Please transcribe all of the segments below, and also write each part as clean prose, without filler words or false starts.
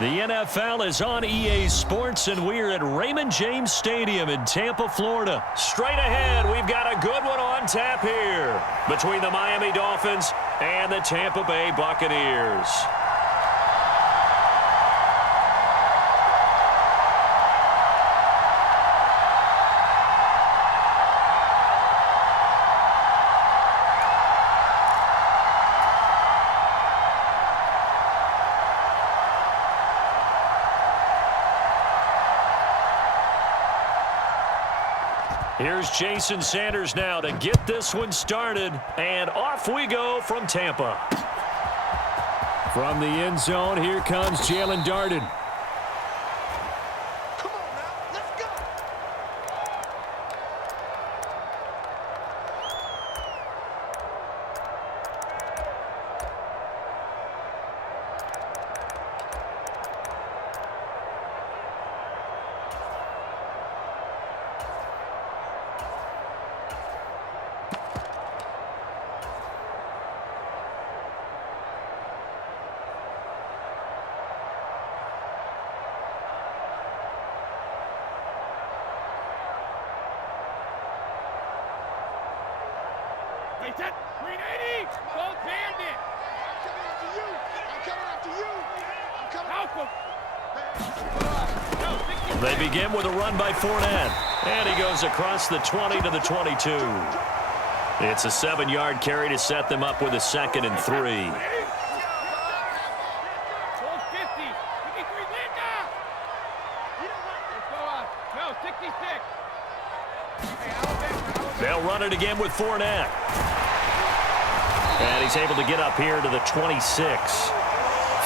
The NFL is on EA Sports, and we're at Raymond James Stadium in Tampa, Florida. Straight ahead, we've got a good one on tap here between the Miami Dolphins and the Tampa Bay Buccaneers. Here's Jason Sanders now to get this one started, and off we go from Tampa. From the end zone, here comes Jalen Darden. Come on now, let's go. Set, 380, go bandit. I'm coming after you. They begin with a run by Fournette, and he goes across the 20 to the 22. It's a 7-yard carry to set them up with a 2nd and 3. They'll run it again with Fournette. And he's able to get up here to the 26.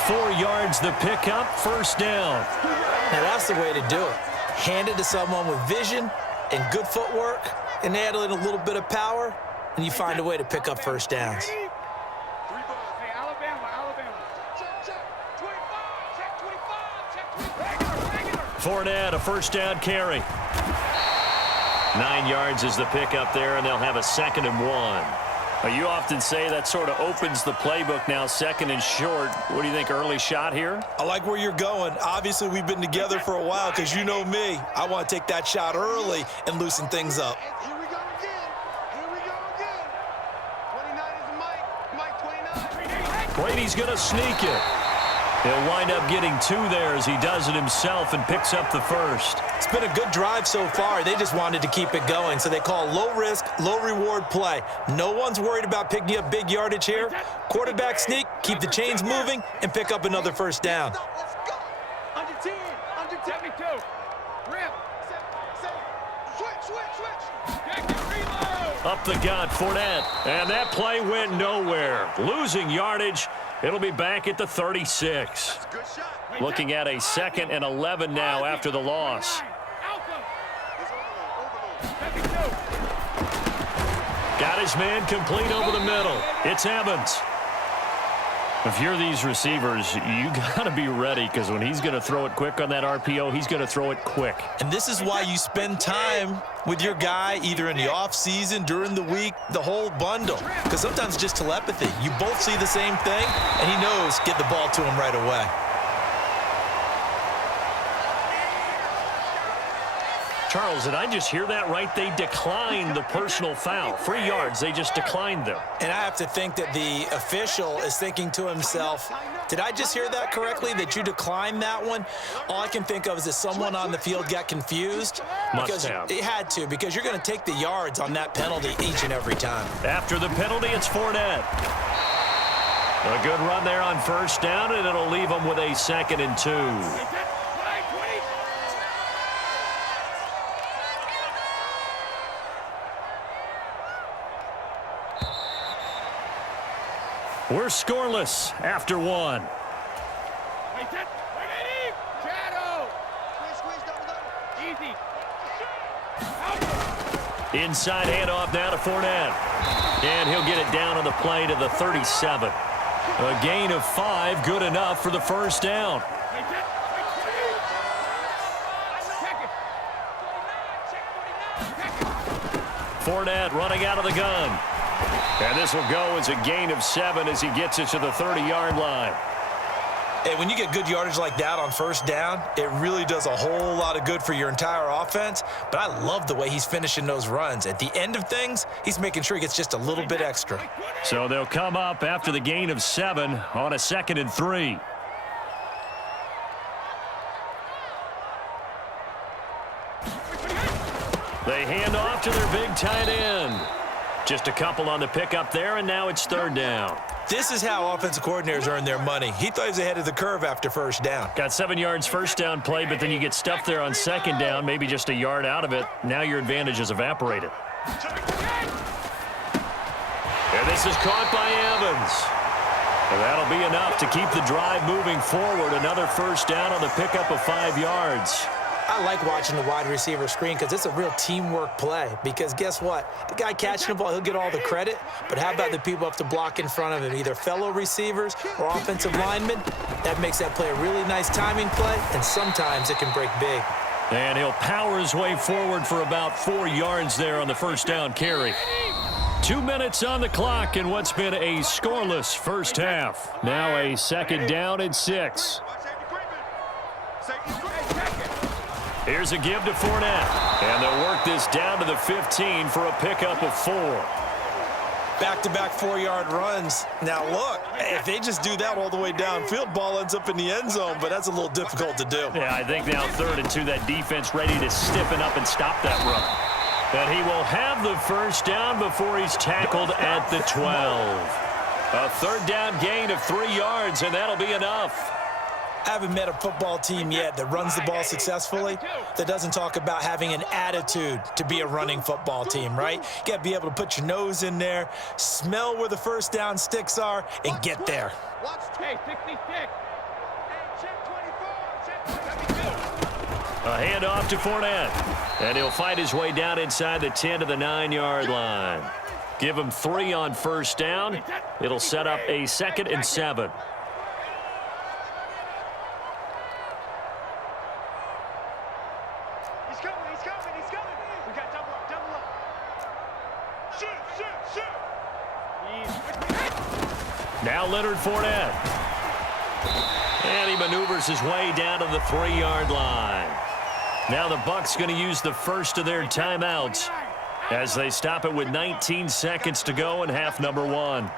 4 yards the pickup, first down. Now that's the way to do it. Hand it to someone with vision and good footwork, and add in a little bit of power, and you find a way to pick up first downs. Fournette, a first down carry. 9 yards is the pickup there, and they'll have a 2nd and 1. You often say that sort of opens the playbook now, 2nd and short. What do you think, early shot here? I like where you're going. Obviously, we've been together for a while because you know me. I want to take that shot early and loosen things up. Here we go again. Here we go again. 29 is Mike 29. Brady's going to sneak it. He'll wind up getting 2 there as he does it himself and picks up the first. It's been a good drive so far. They just wanted to keep it going, so they call low-risk, low-reward play. No one's worried about picking up big yardage here. Quarterback sneak, keep the chains moving, and pick up another first down. Let's go. Under 10. Under 72. Rip. Switch. Up the gut, Fournette. And that play went nowhere. Losing yardage. It'll be back at the 36. Looking at a 2nd and 11 now after the loss. Got his man complete over the middle. It's Evans. If you're these receivers, you got to be ready because when he's going to throw it quick on that RPO, he's going to throw it quick. And this is why you spend time with your guy either in the offseason, during the week, the whole bundle. Because sometimes it's just telepathy. You both see the same thing, and he knows get the ball to him right away. Charles, did I just hear that right? They declined the personal foul. 3 yards, they just declined them. And I have to think that the official is thinking to himself, did I just hear that correctly, that you declined that one? All I can think of is that someone on the field got confused. Must have. It had to, because you're going to take the yards on that penalty each and every time. After the penalty, it's Fournette. A good run there on first down, and it'll leave them with a 2nd and 2. We're scoreless after 1. Inside handoff now to Fournette. And he'll get it down on the play to the 37. A gain of 5, good enough for the first down. Fournette running out of the gun. And this will go as a gain of 7 as he gets it to the 30-yard line. And when you get good yardage like that on first down, it really does a whole lot of good for your entire offense. But I love the way he's finishing those runs. At the end of things, he's making sure he gets just a little bit extra. So they'll come up after the gain of 7 on a 2nd and 3. They hand off to their big tight end. Just a couple on the pickup there, and now it's 3rd down. This is how offensive coordinators earn their money. He thought he was ahead of the curve after first down. Got 7 yards first down play, but then you get stuffed there on 2nd down, maybe just a yard out of it. Now your advantage is evaporated. And this is caught by Evans. And that'll be enough to keep the drive moving forward. Another first down on the pickup of 5 yards. I like watching the wide receiver screen because it's a real teamwork play. Because guess what? The guy catching the ball, he'll get all the credit. But how about the people have to block in front of him, either fellow receivers or offensive linemen? That makes that play a really nice timing play, and sometimes it can break big. And he'll power his way forward for about 4 yards there on the first down carry. 2 minutes on the clock in what's been a scoreless first half. Now a 2nd down and 6. Here's a give to Fournette. And they'll work this down to the 15 for a pickup of 4. Back-to-back 4-yard runs. Now, look, if they just do that all the way downfield, ball ends up in the end zone, but that's a little difficult to do. Yeah, I think now 3rd and 2, that defense ready to stiffen up and stop that run. And he will have the first down before he's tackled at the 12. A 3rd down gain of 3 yards, and that'll be enough. I haven't met a football team yet that runs the ball successfully that doesn't talk about having an attitude to be a running football team, right? You got to be able to put your nose in there, smell where the first down sticks are, and get there. Hey, 66. A handoff to Fournette. And he'll fight his way down inside the 10 to the 9-yard line. Give him 3 on first down. It'll set up a 2nd and 7. Now Leonard Fournette. And he maneuvers his way down to the 3-yard line. Now the Bucs going to use the first of their timeouts as they stop it with 19 seconds to go in half number 1.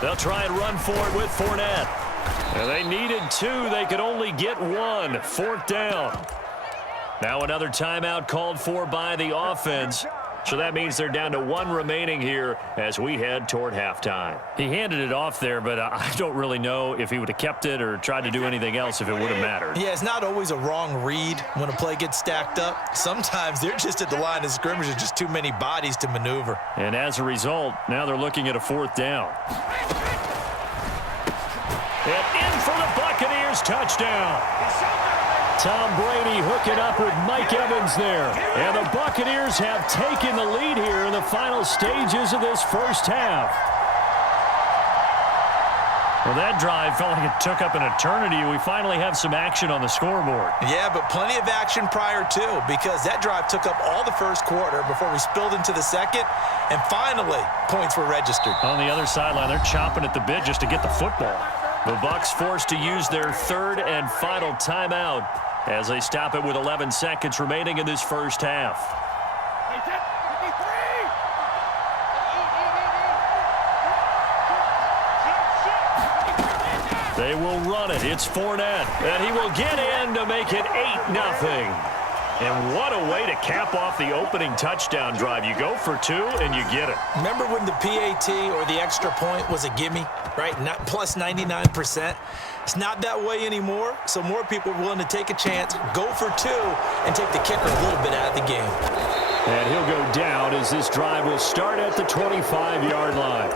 They'll try and run for it with Fournette. And they needed 2. They could only get 1. 4th down. Now another timeout called for by the offense. So that means they're down to 1 remaining here as we head toward halftime. He handed it off there, but I don't really know if he would have kept it or tried to do anything else if it would have mattered. Yeah, it's not always a wrong read when a play gets stacked up. Sometimes they're just at the line of scrimmage. There's just too many bodies to maneuver. And as a result, now they're looking at a 4th down. And in for the Buccaneers touchdown. Tom Brady hooking up with Mike Evans there. And the Buccaneers have taken the lead here in the final stages of this first half. Well, that drive felt like it took up an eternity. We finally have some action on the scoreboard. Yeah, but plenty of action prior to, because that drive took up all the first quarter before we spilled into the second, and finally, points were registered. On the other sideline, they're chomping at the bit just to get the football. The Bucs forced to use their 3rd and final timeout as they stop it with 11 seconds remaining in this first half. They will run it. It's Fournette. And he will get in to make it 8-0. And what a way to cap off the opening touchdown drive. You go for 2 and you get it. Remember when the PAT or the extra point was a gimme, right? Not plus 99%. It's not that way anymore, so more people are willing to take a chance, go for 2, and take the kicker a little bit out of the game. And he'll go down as this drive will start at the 25-yard line.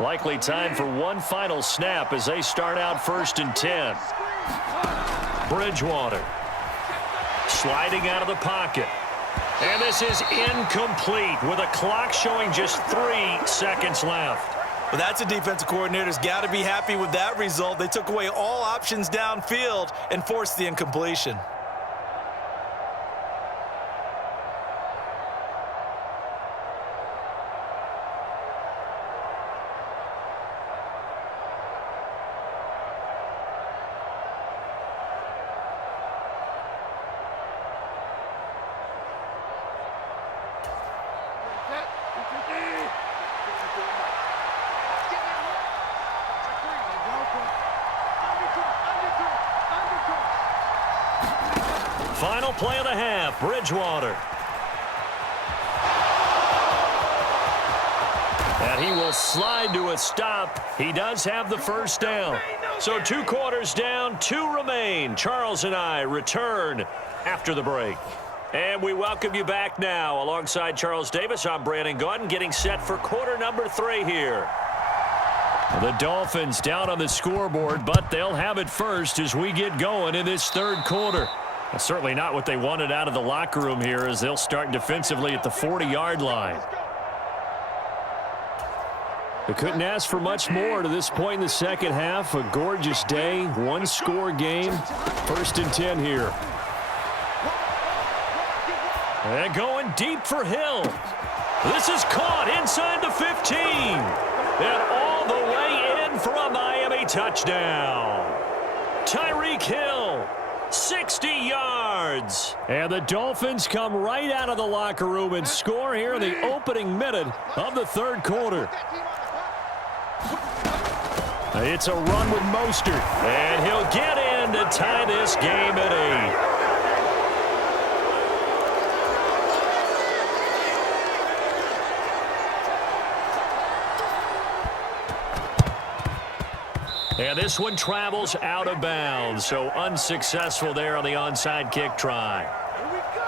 Likely time for one final snap as they start out 1st and 10. Bridgewater sliding out of the pocket. And this is incomplete with a clock showing just 3 seconds left. Well, that's a defensive coordinator's got to be happy with that result. They took away all options downfield and forced the incompletion. Final play of the half, Bridgewater. And he will slide to a stop. He does have the first down. So 2 quarters down, 2 remain. Charles and I return after the break. And we welcome you back now. Alongside Charles Davis, I'm Brandon Gaudin, getting set for quarter number 3 here. The Dolphins down on the scoreboard, but they'll have it first as we get going in this 3rd quarter. Certainly not what they wanted out of the locker room here as they'll start defensively at the 40-yard line. They couldn't ask for much more to this point in the second half. A gorgeous day, 1-score game. 1st and 10 here. And going deep for Hill. This is caught inside the 15. And all the way in for a Miami touchdown. Tyreek Hill. 60 yards. And the Dolphins come right out of the locker room and score here in the opening minute of the 3rd quarter. It's a run with Mostert. And he'll get in to tie this game at 8. And this one travels out of bounds, so unsuccessful there on the onside kick try. Here we go.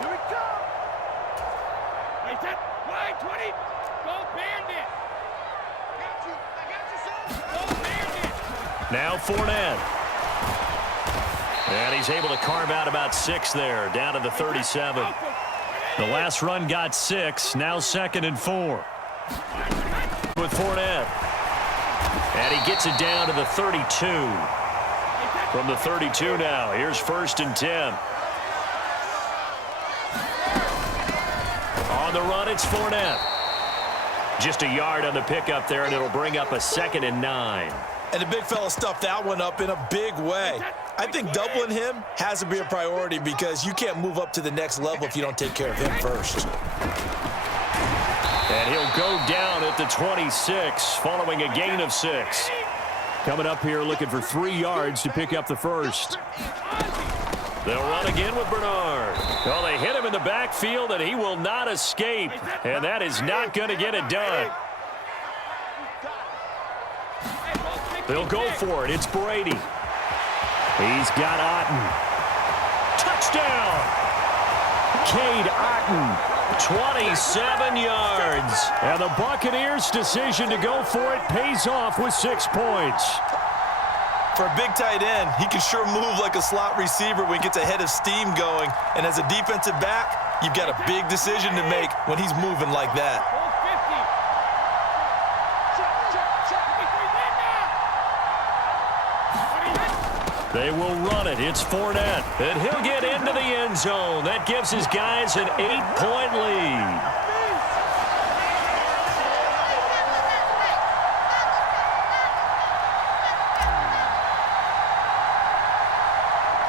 Here we go. Wait, that line 20. Go Bandit. Go Bandit. Now Fournette. And he's able to carve out about 6 there, down to the 37. The last run got 6, now 2nd and 4. With Fournette. And he gets it down to the 32. From the 32 now, here's 1st and 10. On the run, it's Fournette. Just a yard on the pickup there, and it'll bring up a 2nd and 9. And the big fella stuffed that one up in a big way. I think doubling him has to be a priority because you can't move up to the next level if you don't take care of him first. And he'll go down at the 26 following a gain of 6. Coming up here looking for 3 yards to pick up the first. They'll run again with Bernard. Well, they hit him in the backfield, and he will not escape. And that is not going to get it done. They'll go for it. It's Brady. He's got Otten. Touchdown! Cade Otten. 27 yards. And the Buccaneers' decision to go for it pays off with 6 points. For a big tight end, he can sure move like a slot receiver when he gets a head of steam going. And as a defensive back, you've got a big decision to make when he's moving like that. They will run it. It's Fournette. And he'll get into the end zone. That gives his guys an 8-point lead.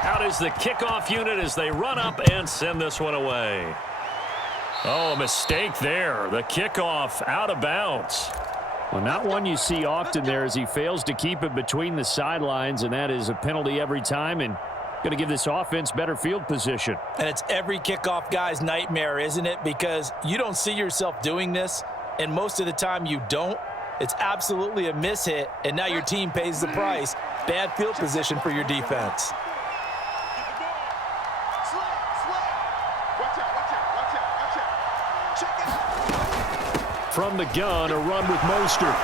Out is the kickoff unit as they run up and send this one away. Oh, a mistake there. The kickoff out of bounds. Well, not one you see often there as he fails to keep it between the sidelines, and that is a penalty every time and going to give this offense better field position. And it's every kickoff guy's nightmare, isn't it? Because you don't see yourself doing this, and most of the time you don't. It's absolutely a mishit, and now your team pays the price. Bad field position for your defense. From the gun, a run with Mostert.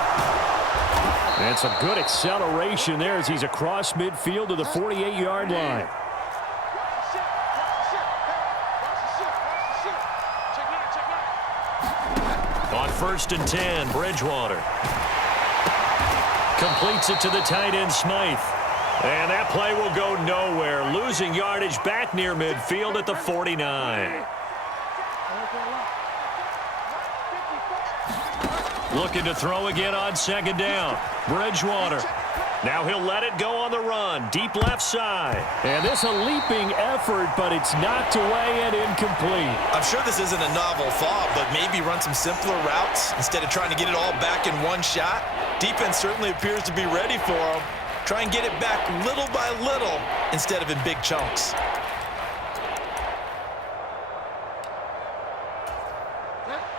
And some good acceleration there as he's across midfield to the 48-yard line. On 1st and 10, Bridgewater. Completes it to the tight end, Smythe. And that play will go nowhere, losing yardage back near midfield at the 49. Looking to throw again on 2nd down. Bridgewater. Now he'll let it go on the run. Deep left side. And this a leaping effort, but it's knocked away and incomplete. I'm sure this isn't a novel thought, but maybe run some simpler routes instead of trying to get it all back in one shot. Defense certainly appears to be ready for him. Try and get it back little by little instead of in big chunks.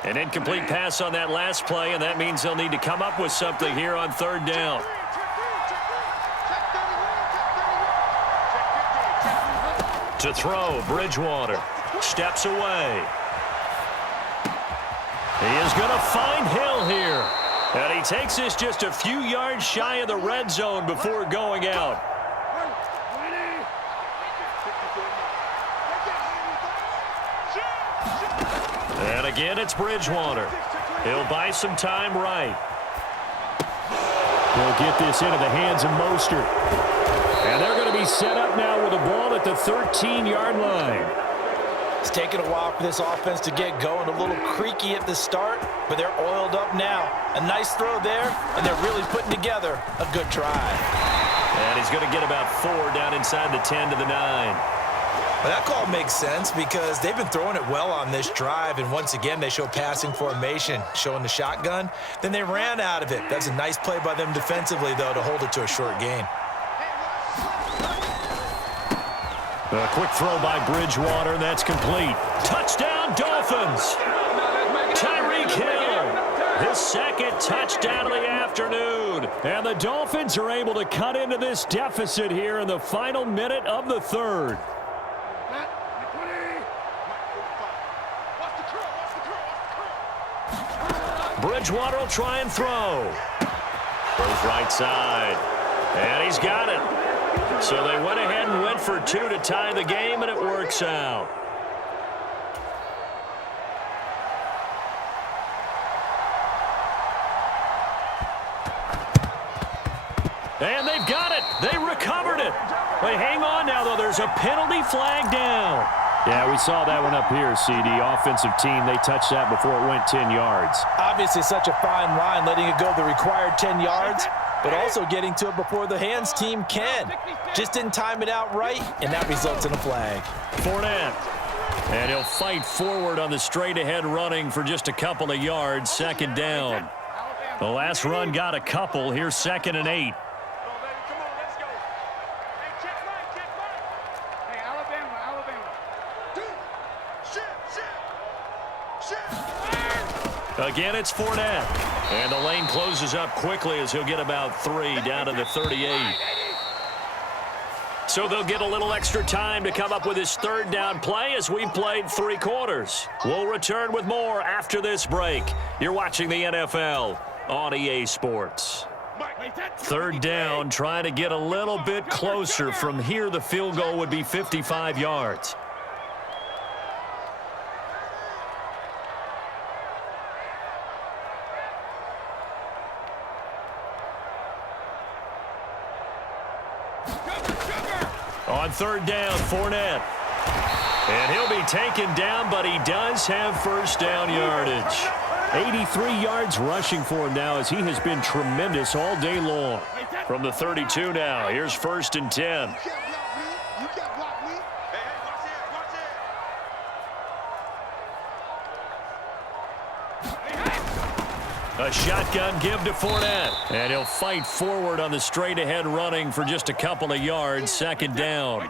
An incomplete pass on that last play, and that means they'll need to come up with something here on 3rd down. To throw, Bridgewater steps away. He is going to find Hill here. And he takes this just a few yards shy of the red zone before going out. And again, it's Bridgewater. He'll buy some time right. He'll get this into the hands of Mostert. And they're going to be set up now with a ball at the 13-yard line. It's taken a while for this offense to get going. A little creaky at the start, but they're oiled up now. A nice throw there, and they're really putting together a good drive. And he's going to get about 4 down inside the 10 to the 9. Well, that call makes sense because they've been throwing it well on this drive, and once again, they show passing formation, showing the shotgun. Then they ran out of it. That's a nice play by them defensively, though, to hold it to a short gain. A quick throw by Bridgewater. That's complete. Touchdown, Dolphins. Tyreek Hill. His 2nd touchdown of the afternoon. And the Dolphins are able to cut into this deficit here in the final minute of the 3rd. Bridgewater will try and throw. Goes right side. And he's got it. So they went ahead and went for 2 to tie the game, and it works out. And they've got it. They recovered it. Wait, hang on now, though. There's a penalty flag down. Yeah, we saw that one up here, CD. Offensive team, they touched that before it went 10 yards. Obviously such a fine line, letting it go the required 10 yards, but also getting to it before the hands team can. Just didn't time it out right, and that results in a flag. Fournette. And he'll fight forward on the straight-ahead running for just a couple of yards. 2nd down. The last run got a couple. Here's 2nd and 8. Again, it's Fournette. And the lane closes up quickly as he'll get about 3 down to the 38. So they'll get a little extra time to come up with his 3rd down play as we've played 3 quarters. We'll return with more after this break. You're watching the NFL on EA Sports. 3rd down, trying to get a little bit closer. From here, the field goal would be 55 yards. On 3rd down, Fournette. And he'll be taken down, but he does have 1st down yardage. 83 yards rushing for him now as he has been tremendous all day long. From the 32 now, here's 1st and 10. A shotgun give to Fournette. And he'll fight forward on the straight-ahead running for just a couple of yards. 2nd down.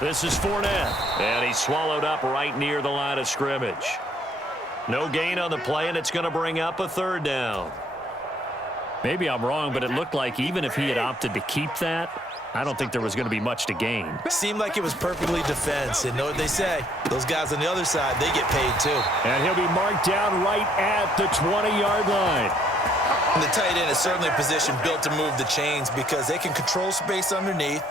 This is Fournette. And he's swallowed up right near the line of scrimmage. No gain on the play, and it's going to bring up a 3rd down. Maybe I'm wrong, but it looked like even if he had opted to keep that, I don't think there was going to be much to gain. Seemed like it was perfectly defense. And know what they say? Those guys on the other side, they get paid too. And he'll be marked down right at the 20-yard line. And the tight end is certainly a position built to move the chains because they can control space underneath.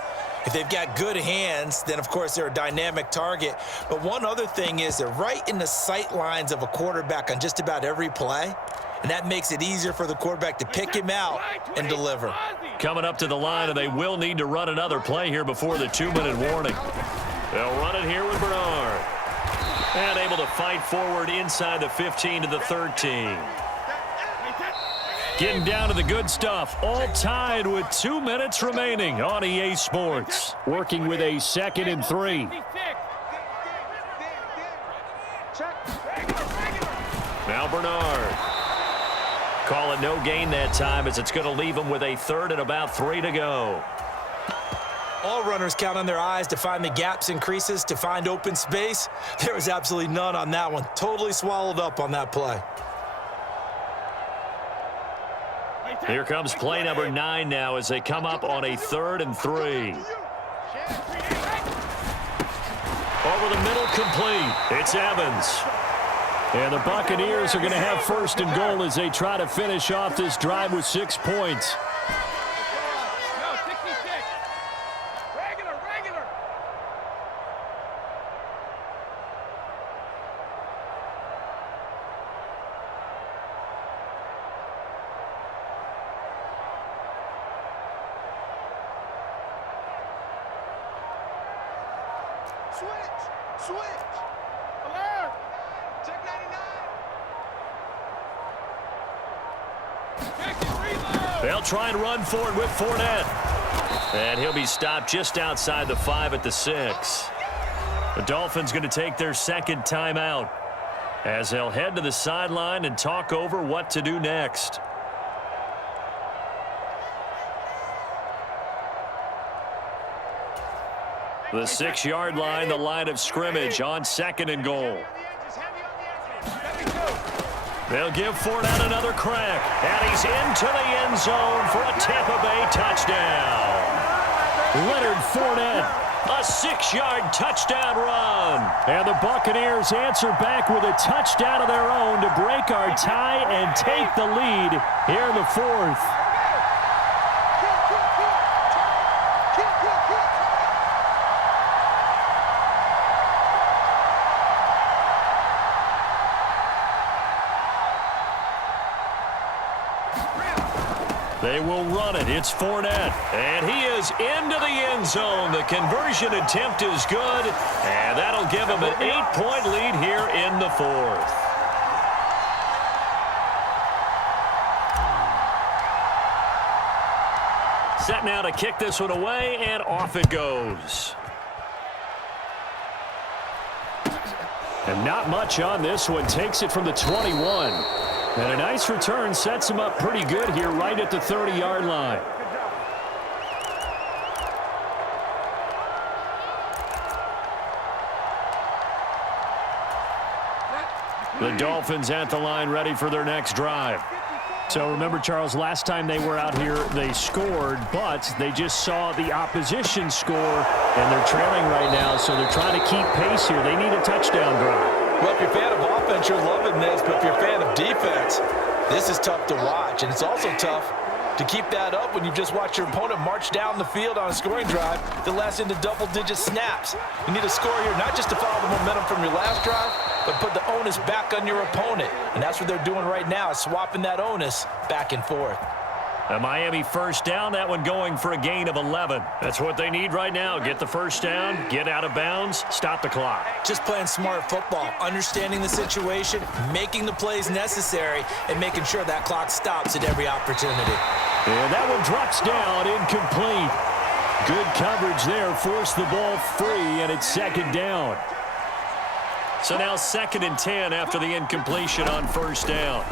If they've got good hands, then, of course, they're a dynamic target. But one other thing is they're right in the sight lines of a quarterback on just about every play, and that makes it easier for the quarterback to pick him out and deliver. Coming up to the line, and they will need to run another play here before the 2-minute warning. They'll run it here with Bernard. And able to fight forward inside the 15 to the 13. Getting down to the good stuff, all tied with 2 minutes remaining on EA Sports. Working with a 2nd and 3. Now Bernard. Call it no gain that time as it's going to leave him with a 3rd and about 3 to go. All runners count on their eyes to find the gaps and creases, to find open space. There was absolutely none on that one. Totally swallowed up on that play. Here comes play number 9 now as they come up on a 3rd and 3. Over the middle, complete. It's Evans. And the Buccaneers are going to have 1st and goal as they try to finish off this drive with 6 points. Switch! Alert! Check 99! They'll try and run forward with Fournette. And he'll be stopped just outside the 5 at the 6. The Dolphins going to take their 2nd timeout as they'll head to the sideline and talk over what to do next. The 6-yard line, the line of scrimmage on 2nd and goal. They'll give Fournette another crack, and he's into the end zone for a Tampa Bay touchdown. Leonard Fournette. A 6-yard touchdown run. And the Buccaneers answer back with a touchdown of their own to break our tie and take the lead here in the 4th. They will run it. It's Fournette. And he is into the end zone. The conversion attempt is good. And that'll give him an 8-point lead here in the 4th. Set now to kick this one away, and off it goes. And not much on this one. Takes it from the 21. And a nice return sets him up pretty good here right at the 30-yard line. The Dolphins at the line ready for their next drive. So remember, Charles, last time they were out here, they scored, but they just saw the opposition score, and they're trailing right now, so they're trying to keep pace here. They need a touchdown drive. Well, if you're a fan of offense, you're loving this, but if you're a fan of defense, this is tough to watch, and it's also tough to keep that up when you've just watched your opponent march down the field on a scoring drive that lasts into double-digit snaps. You need a score here not just to follow the momentum from your last drive, but put the onus back on your opponent, and that's what they're doing right now, swapping that onus back and forth. A Miami 1st down, that one going for a gain of 11. That's what they need right now. Get the 1st down, get out of bounds, stop the clock. Just playing smart football, understanding the situation, making the plays necessary, and making sure that clock stops at every opportunity. And that one drops down, incomplete. Good coverage there, forced the ball free, and it's 2nd down. So now 2nd and 10 after the incompletion on 1st down.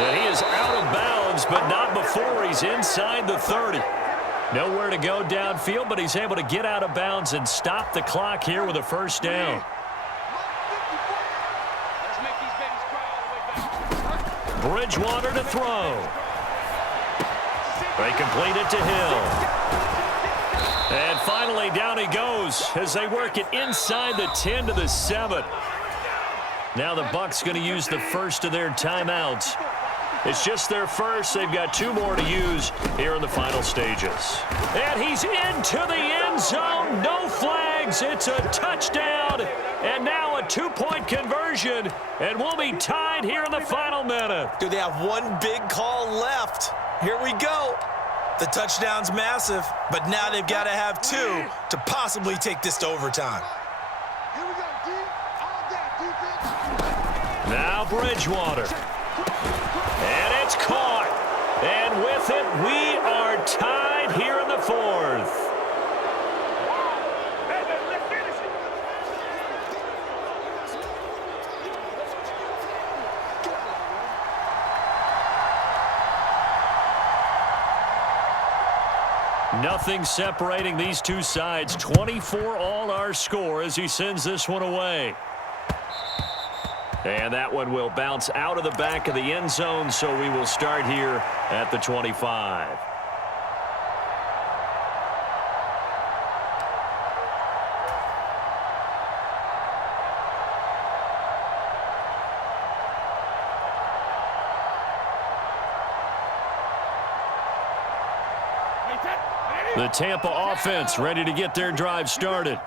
And he is out of bounds, but not before he's inside the 30. Nowhere to go downfield, but he's able to get out of bounds and stop the clock here with a 1st down. Bridgewater to throw. They complete it to Hill. And finally, down he goes as they work it inside the 10 to the 7. Now the Bucs going to use the first of their timeouts. It's just their first. They've got 2 more to use here in the final stages. And he's into the end zone. No flags. It's a touchdown. And now a 2-point conversion. And we'll be tied here in the final minute. Do they have one big call left? Here we go. The touchdown's massive, but now they've got to have 2 to possibly take this to overtime. Here we go, D. All that defense. Now Bridgewater. And it's caught. And with it, we are tied here in the 4th. Nothing separating these two sides. 24 all our score as he sends this one away. And that one will bounce out of the back of the end zone, so we will start here at the 25. The Tampa offense ready to get their drive started.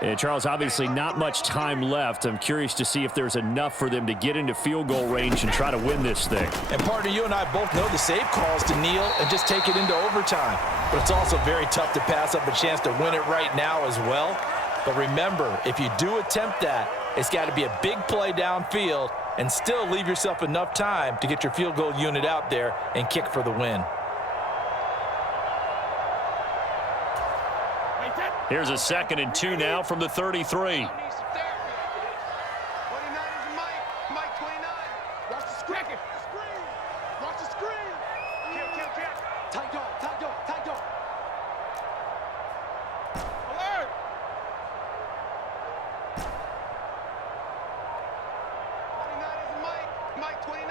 And Charles, obviously not much time left. I'm curious to see if there's enough for them to get into field goal range and try to win this thing. And partner, you and I both know the save calls to kneel and just take it into overtime. But it's also very tough to pass up a chance to win it right now as well. But remember, if you do attempt that, it's got to be a big play downfield and still leave yourself enough time to get your field goal unit out there and kick for the win. Here's a 2nd and 2 now from the 33. 29 is Mike 29. Watch the screen. Watch the screen. Kill. Tight dog. Alert. 29 is Mike 29.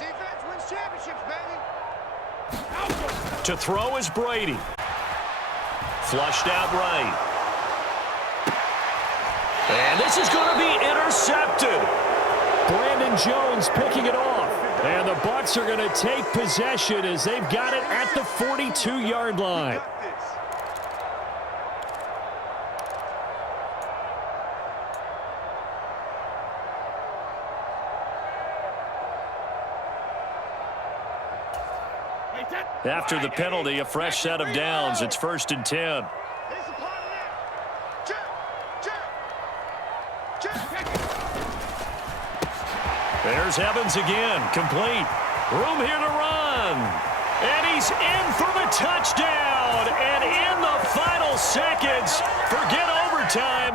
Defense wins championships, baby. To throw is Brady. Flushed out right. And this is going to be intercepted. Brandon Jones picking it off. And the Bucs are going to take possession as they've got it at the 42-yard line. After the penalty, a fresh set of downs. It's 1st and 10. There's Evans again, complete. Room here to run. And he's in for the touchdown. And in the final seconds, forget overtime.